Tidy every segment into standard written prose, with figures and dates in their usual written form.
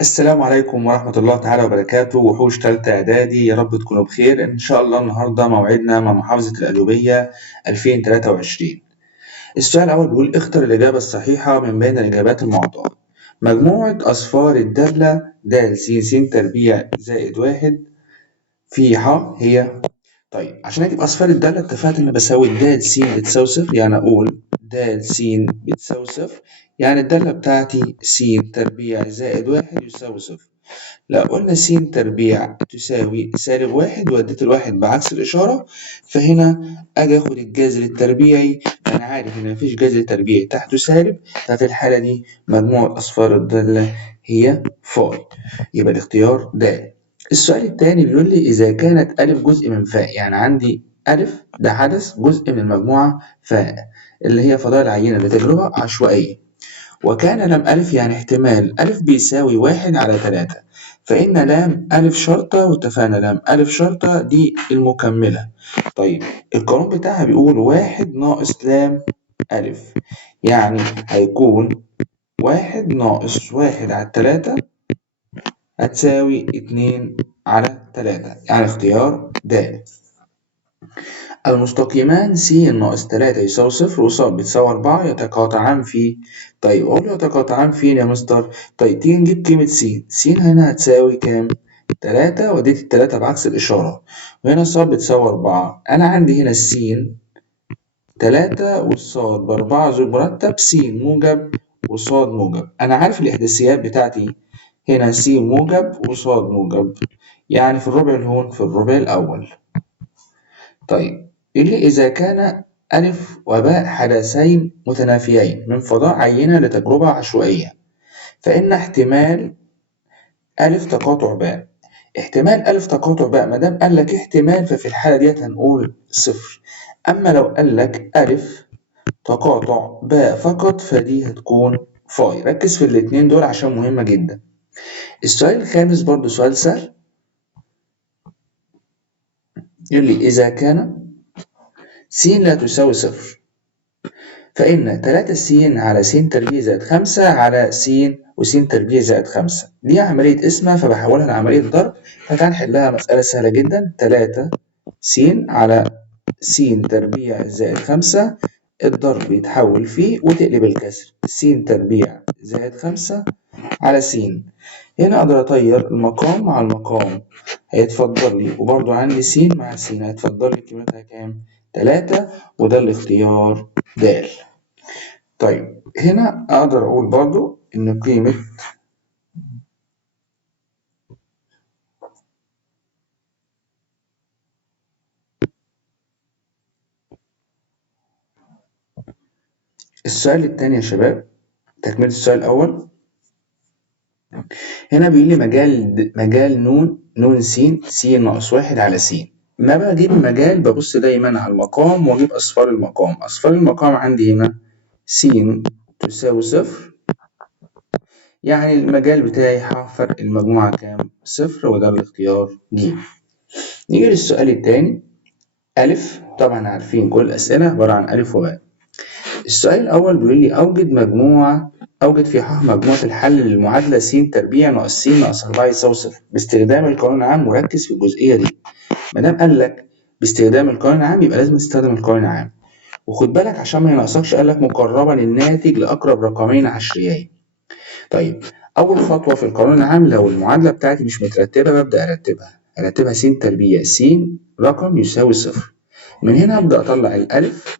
السلام عليكم ورحمة الله تعالى وبركاته، وحوش تالتة إعدادي، يا رب تكونوا بخير. إن شاء الله النهاردة موعدنا مع محافظة القليوبية 2023. السؤال الأول بيقول اختر الإجابة الصحيحة من بين الإجابات المعطاة. مجموعة أصفار الدالة د س س تربيع زائد واحد في ح هي. طيب عشان أجيب أصفار الدالة اتفقت إن بساوي د س بتساوي صفر، يعني أقول د س بتساوي صفر، يعني الدالة بتاعتي س تربيع زائد واحد يساوي صفر. لو قلنا س تربيع تساوي سالب واحد واديت الواحد بعكس الإشارة، فهنا أجي آخد الجذر التربيعي. أنا عارف إن مفيش جذر تربيعي تحته سالب، ففي الحالة دي مجموع أصفار الدالة هي فاي، يبقى الاختيار د. السؤال التاني بيقول لي إذا كانت ألف جزء من فاء، يعني عندي ألف ده حدث جزء من المجموعة فاء اللي هي فضاء العينة لتجربة عشوائية، وكان لام ألف يعني احتمال ألف بيساوي واحد على تلاتة، فإن لام ألف شرطة، واتفقنا لام ألف شرطة دي المكملة. طيب القانون بتاعها بيقول واحد ناقص لام ألف، يعني هيكون واحد ناقص واحد على تلاتة هتساوي اتنين على تلاتة، يعني اختيار د. المستقيمان س ناقص تلاتة يساوي صفر وص بتساوي أربعة يتقاطعان في. طيب أقول له يتقاطعان فين يا مستر؟ طيب تيجي نجيب قيمة س هنا هتساوي كام؟ تلاتة، واديت التلاتة بعكس الإشارة، وهنا ص بتساوي أربعة. أنا عندي هنا السين تلاتة والصاد بأربعة زوج مرتب س موجب وصاد موجب. أنا عارف الإحداثيات بتاعتي، هنا س موجب وصاد موجب، يعني في الربع الهون في الربع الأول. طيب اللي إذا كان ألف وباء حدثين متنافيين من فضاء عينة لتجربة عشوائية، فإن احتمال ألف تقاطع باء. احتمال ألف تقاطع باء مادام قال لك احتمال، ففي الحالة ديت هنقول صفر. أما لو قال لك ألف تقاطع باء فقط فدي هتكون فاي. ركز في الاتنين دول عشان مهمة جدا. السؤال الخامس برضو سؤال سهل، يقول لي إذا كان س لا تساوي صفر، فإن تلاتة س على س تربيع زائد خمسة على س وس تربيع زائد خمسة دي عملية قسمة، فبحولها لعملية ضرب. فتعال نحلها، مسألة سهلة جدا. تلاتة س على س تربيع زائد خمسة، الضرب يتحول فيه وتقلب الكسر، س تربيع زائد خمسة على س. هنا أقدر أطير المقام مع المقام، هيتفضل لي وبرضو عندي س مع س، هيتفضل لي قيمتها كام؟ تلاتة، وده الاختيار د. طيب هنا أقدر أقول برضو إن قيمة السؤال التاني يا شباب، تكملة السؤال الأول. هنا بيقول لي مجال نون س ناقص واحد على س. ما بجيب مجال ببص دايما على المقام وأجيب أصفار المقام. أصفار المقام عندي هنا س تساوي صفر، يعني المجال بتاعي فرق المجموعة كام؟ صفر، وده الاختيار ج. نيجي للسؤال التاني. ألف، طبعا عارفين كل الأسئلة عبارة عن ألف وباء. السؤال الأول بيقول لي أوجد في ح مجموعة الحل للمعادلة س تربيع ناقص س ناقص 4 يساوي صفر باستخدام القانون العام، وركز في الجزئية دي. ما دام قال لك باستخدام القانون العام يبقى لازم تستخدم القانون العام، وخد بالك عشان ما ينقصكش، قال لك مقربا الناتج لأقرب رقمين عشريين. طيب أول خطوة في القانون العام، لو المعادلة بتاعتي مش مترتبة ببدأ أرتبها س تربيع س رقم يساوي صفر. من هنا أبدأ أطلع الألف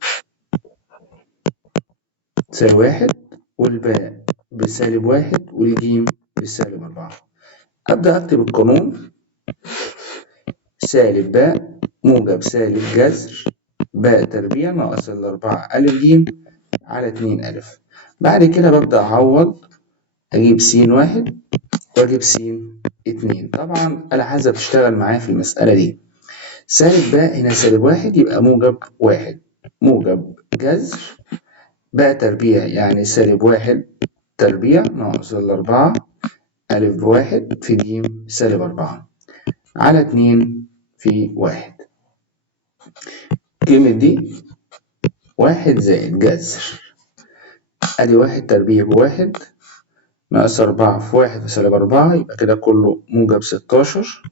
تساوي واحد، والباء بسالب واحد، والجيم بسالب أربعة. أبدأ أكتب القانون، سالب باء موجب سالب جذر باء تربيع ناقص الأربعة ألف جيم على اتنين ألف. بعد كده ببدأ أعوض، أجيب س واحد وأجيب س اتنين. طبعا آلة حاسبة بتشتغل معايا في المسألة دي. سالب باء هنا سالب واحد يبقى موجب واحد، موجب جذر باء تربيع يعني سالب واحد تربيع ناقص الأربعة ألف بواحد في ج سالب أربعة على اتنين في واحد. القيمة دي واحد زائد جذر، أدي واحد تربيع بواحد ناقص 4 في 1 في -4 يبقى كده كله موجب 16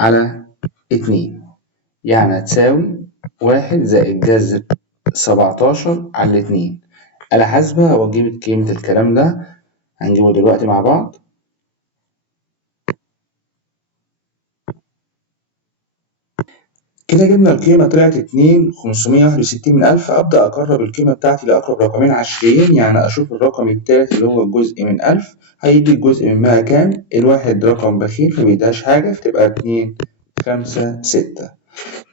على 2، يعني هتساوي 1 زائد جذر 17 على 2. آلة حاسبة وأجيب قيمة الكلام ده، هنجيبه دلوقتي مع بعض. كده جبنا القيمة طلعت 2,561 من 1000. أبدأ أقرب القيمة بتاعتي لأقرب رقمين عشريين، يعني أشوف الرقم التالت اللي هو الجزء من 1000 هيدي الجزء من 100 كام؟ الواحد رقم بخيل فميديهاش حاجة فتبقى 2 5 6.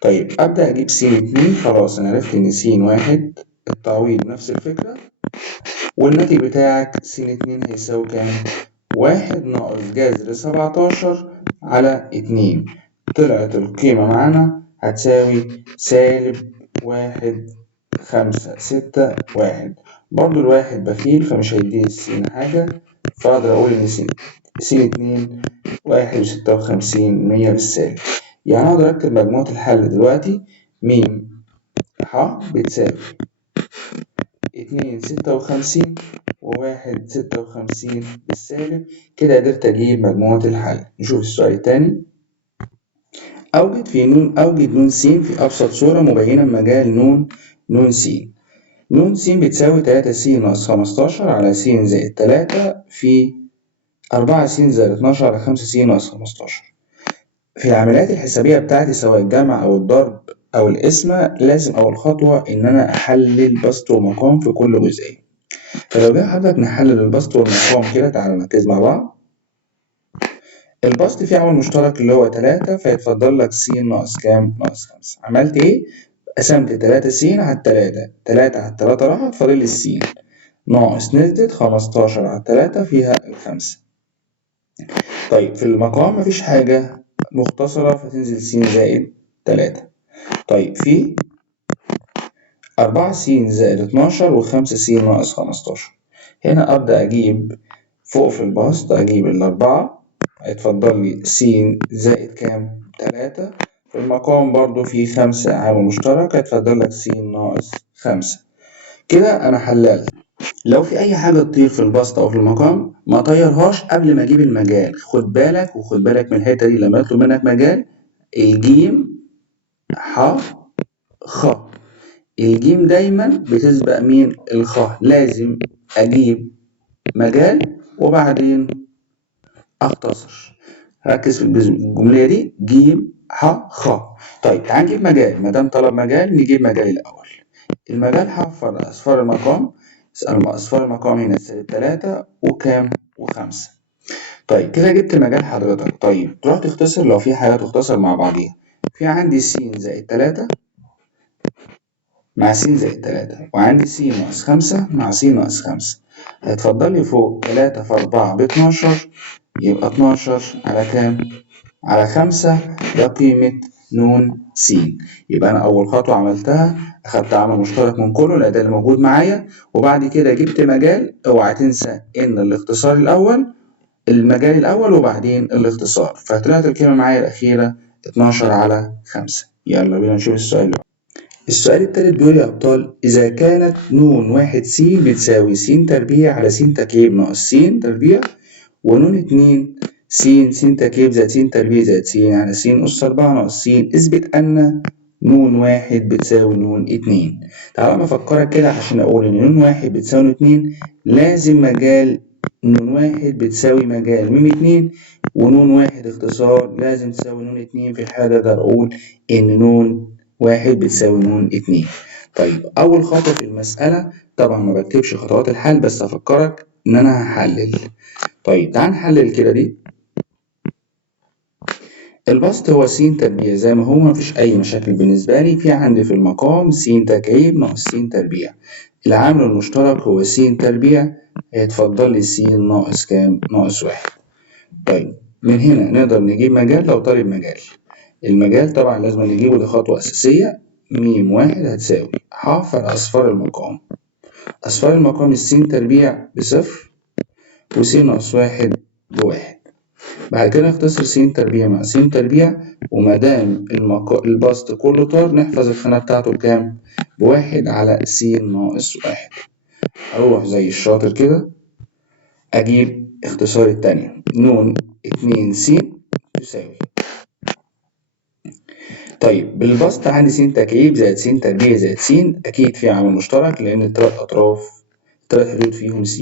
طيب أبدأ أجيب س 2. خلاص أنا عرفت إن س 1 التعويض نفس الفكرة، والناتج بتاعك س 2 هيساوي كام؟ 1 ناقص جذر 17 على 2. طلعت القيمة معانا هتساوي -1 5 6 1. برضو الواحد بخيل فمش هيديني السين حاجة، فأقدر أقول إن س 2 1.56 بالسالب. يعني أقدر أكتب مجموعة الحل دلوقتي م ح بتساوي 2.56 و1.56 بالسالب. كده قدرت أجيب مجموعة الحل. نشوف السؤال التاني. أوجد نون س في أبسط صورة مبينا مجال نون س. نون س بتساوي 3 س ناقص 15 على س زائد 3 في 4 س زائد 12 على 5 س ناقص 15. في العمليات الحسابية بتاعتي سواء الجمع أو الضرب أو القسمة لازم أول خطوة إن أنا أحلل بسط ومقام في كل جزئية. فلو جه حضرتك نحلل البسط والمقام كده، تعالوا نركز مع بعض. البسط فيه عامل مشترك اللي هو 3، فيتفضل لك س ناقص كام؟ ناقص 5. عملت إيه؟ قسمت 3 س على 3، 3 على 3 راحت فاضل لي الس ناقص نزلت 15 على 3 فيها ال5. طيب في المقام مفيش حاجة مختصرة فتنزل س زائد 3. طيب في 4 س زائد 12 و5 س ناقص 15. هنا أبدأ أجيب فوق في البسط أجيب الأربعة هيتفضل لي س زائد كام؟ 3. في المقام برضو في 5 عامل مشترك هيتفضل لك س ناقص 5. كده أنا حللت. لو في أي حاجة تطير في البسط أو في المقام ما طيرهاش قبل ما أجيب المجال. خد بالك من الحتة دي لما يطلب منك مجال الجيم ح خ. الجيم دايما بتسبق مين؟ الخ. لازم أجيب مجال وبعدين أختصر. ركز في الجملة دي جيم ح خ. طيب تعال نجيب مجال. مادام طلب مجال نجيب مجال الأول. المجال حفر أصفار المقام. أصفار المقام هنا -3 وكام؟ و5. طيب كده جبت مجال حضرتك. طيب تروح تختصر لو في حاجة تختصر مع بعضيها. في عندي س زائد 3 مع س زائد 3، وعندي س ناقص 5 مع س ناقص 5. هيتفضل لي فوق 3 في 4 ب12، يبقى 12 على كام؟ على 5. ده قيمة نون س. يبقى أنا أول خطوة عملتها أخدت عامل مشترك من كله لأن ده اللي موجود معايا، وبعد كده جبت مجال. أوعى تنسى إن الاختصار الأول المجال الأول وبعدين الاختصار، فطلعت القيمة معايا الأخيرة 12 على 5. يلا بينا نشوف السؤال اللي بعده. السؤال التالت بيقول يا أبطال إذا كانت نون 1 س بتساوي س تربيع على س تكعيب ناقص س تربيع، ونون 2 س تكعيب زائد س تربيع زائد س على س أس 4 ناقص س، اثبت أن نون 1 بتساوي نون 2. تعالى ما أفكرك كده عشان أقول إن نون 1 بتساوي نون 2 لازم مجال نون 1 بتساوي مجال م 2، ونون 1 اختصار لازم تساوي نون 2. في الحالة أقدر أقول إن نون 1 بتساوي نون 2. طيب أول خطوة في المسألة طبعا ما بكتبش خطوات الحل بس أفكرك إن أنا هحلل. طيب تعال نحلل كده دي. البسط هو س تربيع زي ما هو مفيش أي مشاكل بالنسبة لي. في عندي في المقام س تكعيب ناقص س تربيع. العامل المشترك هو س تربيع هيتفضل لي س ناقص كام؟ ناقص 1. طيب من هنا نقدر نجيب مجال لو طالب مجال. المجال طبعا لازم نجيبه، دي خطوة أساسية. م 1 هتساوي ح في أصفار المقام. أصفار المقام الس تربيع بصفر وس ناقص 1 بواحد. بعد كده نختصر س تربيع مع س تربيع، ومادام البسط كله طار نحفظ الخانة بتاعته بكام؟ بواحد على س ناقص 1. أروح زي الشاطر كده أجيب اختصار التانية ن 2 س تساوي. طيب بالبسط عندي س تكعيب زائد س تربيع زائد س، أكيد في عامل مشترك لأن التلات أطراف التلات حدود فيهم س.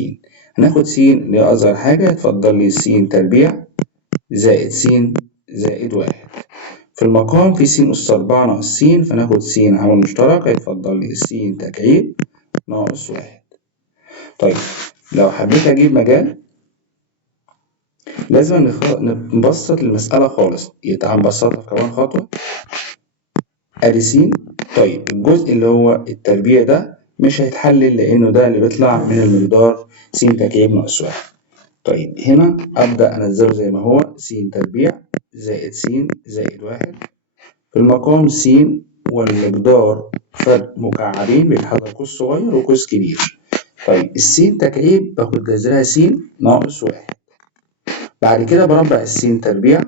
هناخد س اللي هي أصغر حاجة، اتفضل لي س تربيع زائد س زائد 1. في المقام في س أس 4 ناقص س، فناخد س عامل مشترك، هيتفضل لي س تكعيب ناقص 1. طيب لو حبيت أجيب مجال لازم نبسط المسألة خالص، تعال نبسطها في كمان خطوة. أدي س. طيب الجزء اللي هو التربيع ده مش هيتحلل لأنه ده اللي بيطلع من المقدار س تكعيب ناقص 1. طيب هنا أبدأ أنزله زي ما هو س تربيع زائد س زائد 1. في المقام س والمقدار فرق مكعبين بيتحضر قوس صغير وقوس كبير. طيب الس تكعيب باخد جذرها س ناقص 1. بعد كده بربع الس تربيع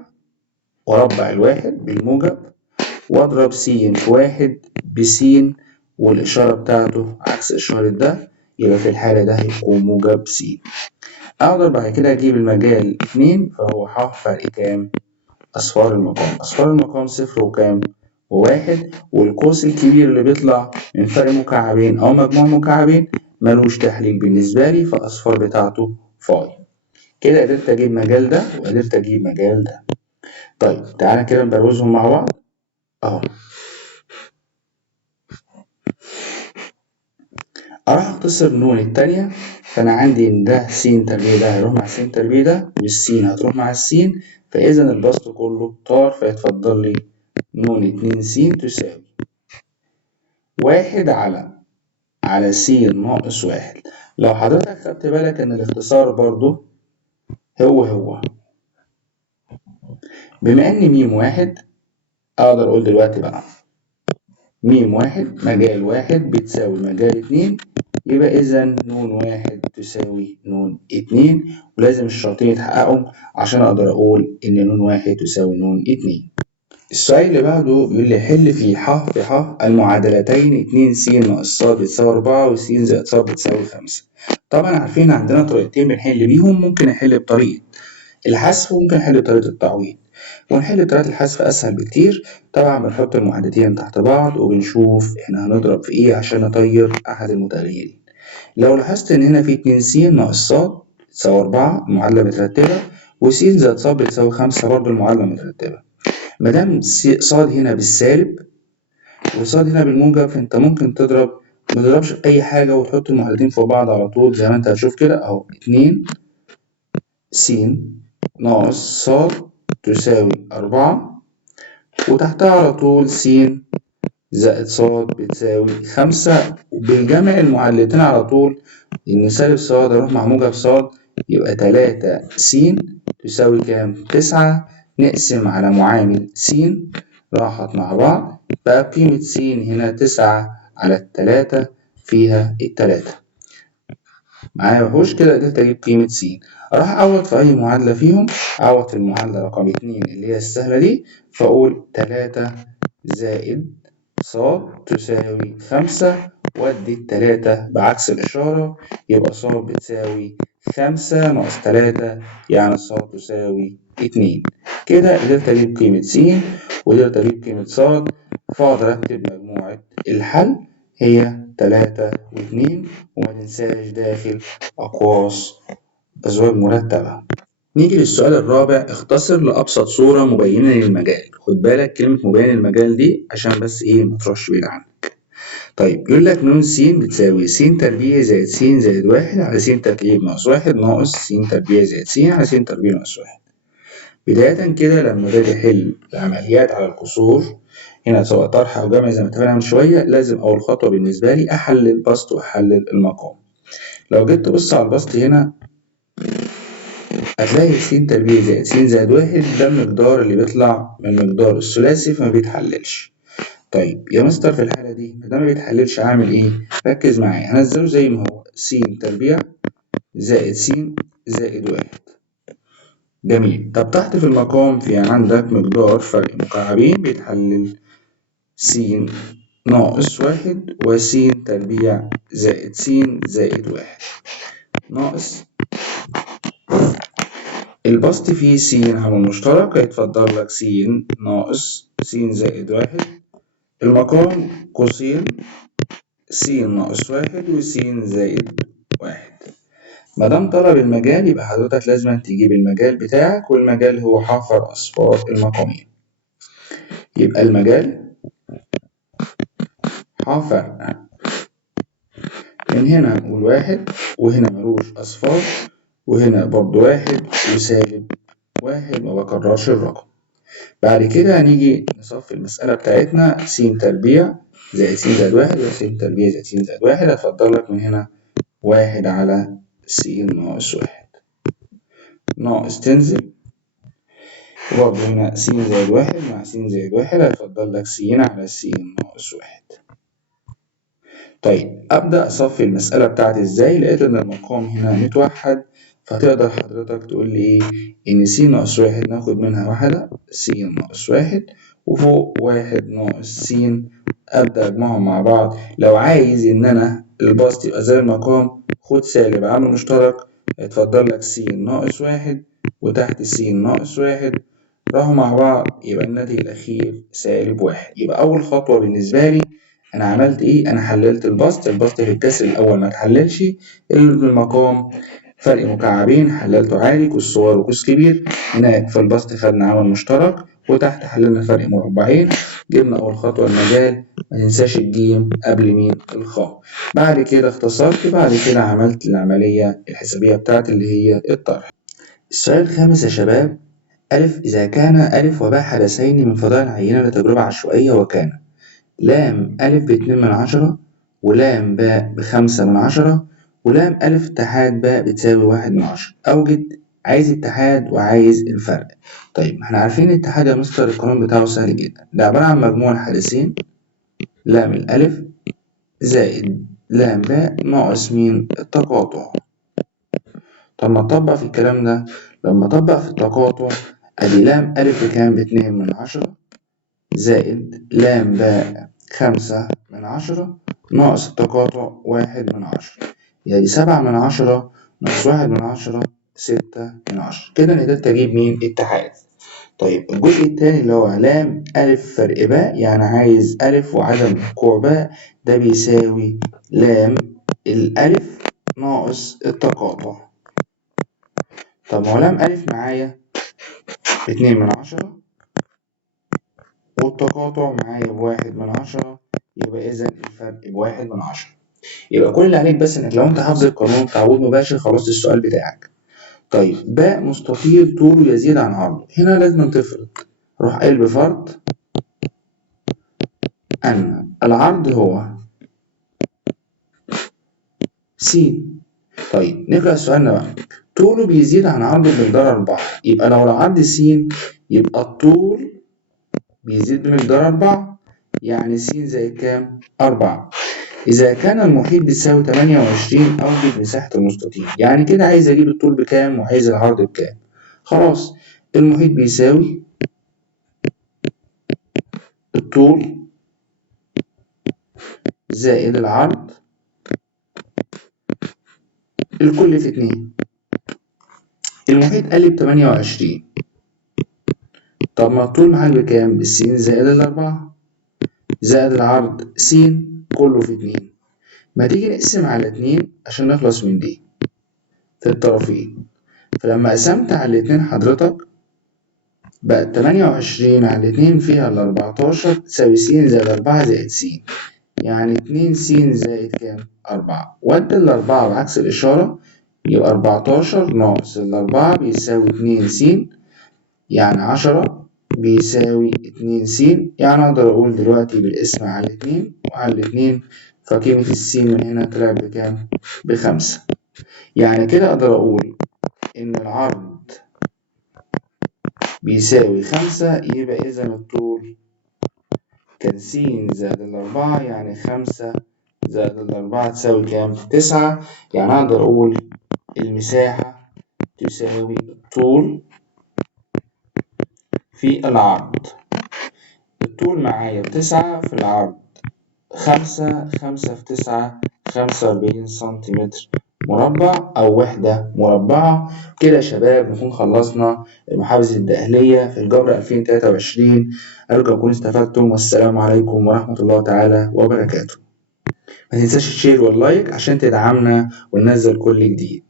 واربع الواحد بالموجب واضرب س في 1 بس والإشارة بتاعته عكس إشارة ده، يبقى في الحالة ده هيكون موجب س. أقدر بعد كده أجيب المجال 2، فهو ح فرق كام؟ أصفار المقام. أصفار المقام 0 وكام؟ و1، والقوس الكبير اللي بيطلع من فرق مكعبين أو مجموع مكعبين ملوش تحليل بالنسبة لي، فالأصفار بتاعته فاي. كده قدرت أجيب مجال ده وقدرت أجيب مجال ده. طيب تعالى كده نبروزهم مع بعض أهو. أروح أختصر ن التانية، فأنا عندي إن ده س تربيع ده هيروح مع س تربيع ده، والسين هتروح مع السين، فإذا البسط كله طار، فيتفضل لي ن 2 س تساوي 1 على س ناقص 1. لو حضرتك خدت بالك إن الاختصار برضه هو بما إن م 1 أقدر أقول دلوقتي بقى م 1 مجال 1 بتساوي مجال 2، يبقى إذا ن 1 تساوي ن 2، ولازم الشرطين يتحققوا عشان أقدر أقول إن ن 1 تساوي ن 2. السؤال اللي بعده بيقول لي حل في ح المعادلتين 2 س ناقص ص بتساوي 4 وس زائد ص بتساوي 5. طبعا عارفين عندنا طريقتين بنحل بيهم، ممكن أحل بطريقة الحذف وممكن أحل بطريقة التعويض. ونحل طريقة الحذف أسهل بكتير، طبعا بنحط المعادلتين تحت بعض وبنشوف إحنا هنضرب في إيه عشان نطير أحد المتغيرين. لو لاحظت إن هنا في 2 س ناقص ص بتساوي 4 المعادلة مترتبة، وس زائد ص بتساوي 5 برضه المعادلة مترتبة. مادام ص هنا بالسالب وص هنا بالموجب، فأنت ممكن متضربش في أي حاجة وتحط المعادلتين فوق بعض على طول زي ما أنت هتشوف كده أهو. 2 س ناقص ص تساوي 4 وتحتها على طول س زائد ص بتساوي 5، وبالجمع المعادلتين على طول إن سالب ص هيروح مع موجب ص، يبقى 3 س تساوي كام؟ 9. نقسم على معامل س راحت مع بعض، بقى قيمة س هنا 9 على 3 فيها 3. معايا وحوش كده قدرت أجيب قيمة س. أروح أعوض في أي معادلة فيهم، أعوض في المعادلة رقم 2 اللي هي السهلة دي، فأقول 3 زائد ص تساوي 5 وأدي 3 بعكس الإشارة، يبقى ص بتساوي 5 ناقص 3 يعني ص تساوي 2. كده قدرت أجيب قيمة س وقدرت أجيب قيمة ص، فأقدر أكتب مجموعة الحل هي 3 و2، وما تنساش داخل أقواس أزواج مرتبة. نيجي للسؤال الرابع، اختصر لأبسط صورة مبينة للمجال. خد بالك كلمة مبين المجال دي عشان بس إيه متروحش بعيد عنك. طيب يقول لك ن س بتساوي س تربيع زائد س زائد 1 على س تركيب ناقص 1 ناقص س تربيع زائد س على س تربيع ناقص 1. بداية كده لما باجي أحل العمليات على الكسور هنا سواء طرح أو جمع زي ما اتفقنا من شوية، لازم أول خطوة بالنسبة لي أحلل البسط وأحلل المقام. لو جيت تبص على البسط هنا هتلاقي س تربيع زائد س زائد 1 ده المقدار اللي بيطلع من المقدار الثلاثي فما بيتحللش. طيب يا مستر في الحالة دي ده ما بيتحللش أعمل إيه؟ ركز معايا، هنزله زي ما هو س تربيع زائد س زائد 1. جميل. طب تحت في المقام في عندك مقدار فرق مكعبين بيتحلل س ناقص 1 وس تربيع زائد س زائد 1 ناقص البسط فيه س عامل مشترك، هيتفضل لك س ناقص س زائد واحد. المقام قوسين س ناقص واحد وس زائد واحد. مادام طلب المجال يبقى حضرتك لازم تجيب المجال بتاعك، والمجال هو حفر أصفار المقامين. يبقى المجال حفر من هنا نقول واحد، وهنا ملوش أصفار، وهنا برضو واحد وسالب واحد، ما بكررش الرقم. بعد كده هنيجي نصفي المسألة بتاعتنا س تربيع زائد س زائد واحد وس تربيع زائد س زائد واحد، هتفضل لك من هنا واحد على س ناقص واحد ناقص تنزل، وبرضه هنا س زائد واحد مع س زائد واحد هيفضل لك س على س ناقص واحد. طيب أبدأ أصفي المسألة بتاعتي إزاي؟ لقيت إن المقام هنا متوحد، فتقدر حضرتك تقول لي إيه؟ إن س ناقص واحد ناخد منها واحدة س ناقص واحد، وفوق واحد ناقص س، أبدأ أجمعهم مع بعض. لو عايز إن أنا البسط يبقى زي المقام خد سالب عامل مشترك، هيتفضل لك س ناقص واحد وتحت س ناقص واحد، راحوا مع بعض يبقى الناتج الأخير سالب واحد. يبقى أول خطوة بالنسبة لي أنا عملت إيه؟ أنا حللت البسط في الكسر الأول ما اتحللش، المقام فرق مكعبين حللته عالي قوس صغير وقوس كبير، هناك في البسط خدنا عامل مشترك، وتحت حللنا فرق مربعين. جبنا أول خطوة المجال، ما تنساش الجيم قبل مين؟ الخاء. بعد كده اختصرت، بعد كده عملت العملية الحسابية بتاعتي اللي هي الطرح. السؤال الخامس يا شباب: ألف إذا كان ألف وباء حدثين من فضاء العينة لتجربة عشوائية، وكان لام ألف ب2/10 ولام باء ب5/10 ولام ألف اتحاد باء بتساوي 1/10. أوجد، عايز اتحاد وعايز الفرق. طيب احنا عارفين الاتحاد يا مستر القانون بتاعه سهل جدا، ده عبارة عن مجموع الحدثين لام الألف زائد لام باء ناقص مين؟ التقاطع. طب ما نطبق في الكلام ده، لما أطبق في التقاطع أدي لام ألف بكام؟ ب2/10 زائد لام باء 5/10 ناقص التقاطع 1/10، يعني 7/10 ناقص 1/10 6/10. كده أنا قدرت أجيب مين؟ اتحاد. طيب الجزء التاني اللي هو لام ألف فرق باء، يعني عايز ألف وعدم وقوع باء، ده بيساوي لام الألف ناقص التقاطع. طب ما هو لام ألف معايا ب2/10 والتقاطع معايا ب1/10، يبقى إذا الفرق ب1/10. يبقى كل اللي عليك بس إنك لو أنت حافظ القانون تعويض مباشر خلاص السؤال بتاعك. طيب باء مستطيل طوله يزيد عن عرضه، هنا لازم تفرض. روح قايل بفرض أن العرض هو س. طيب نقرأ سؤالنا بقى، طوله بيزيد عن عرضه بمقدار 4، يبقى لو العرض س يبقى الطول بيزيد بمقدار 4، يعني س زائد كام؟ 4. إذا كان المحيط بيساوي 28 أوجد مساحة المستطيل، يعني كده عايز أجيب الطول بكام وعايز العرض بكام. خلاص المحيط بيساوي الطول زائد العرض الكل في 2. المحيط قال لي ب28، طب ما الطول معاك بكام؟ بالس زائد ال4 زائد العرض س كله في 2. ما تيجي نقسم على 2 عشان نخلص من دي في الطرفين. فلما قسمت على 2 حضرتك بقت 28 على 2 فيها ال14 تساوي س زائد 4 زائد س، يعني 2 س زائد كام؟ 4. وأدي ال4 بعكس الإشارة يبقى 14 ناقص ال4 بيساوي 2 س، يعني 10 بيساوي 2 س. يعني أقدر أقول دلوقتي بالقسم على 2 وعلى 2 فقيمة السين من هنا طلعت بكام؟ ب5. يعني كده أقدر أقول إن العرض بيساوي 5، يبقى إذا الطول كان س زائد ال4، يعني 5 زائد ال4 تساوي كام؟ 9. يعني أقدر أقول المساحة تساوي الطول في العرض. الطول معايا ب9 في العرض 5 في 9 45 سنتيمتر مربع أو وحدة مربعة. كده يا شباب نكون خلصنا محافظة الدقهلية في الجبر 2023. أرجو أكون استفدتم، والسلام عليكم ورحمة الله تعالى وبركاته. ما تنساش الشير واللايك عشان تدعمنا وننزل كل جديد.